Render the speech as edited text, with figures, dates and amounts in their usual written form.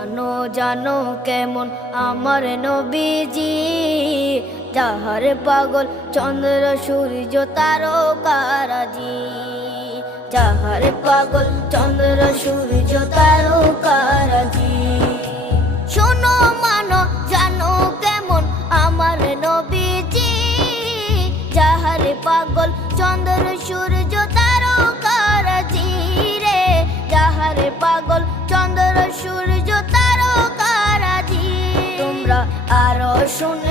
জানো জানো কেমন আমার নবীজি, যাহার পাগল চন্দ্র সূর্য তারকারাজি, যাহার পাগল চন্দ্র সূর্য তারকারাজি। শোনো মানো জানো কেমন আমার নবীজি, যাহার পাগল চন্দ্র সূর্য তারকারাজি রে, যাহার পাগল চন্দ্র সূর্য তারকারাজি। তোমরা আরো শুনে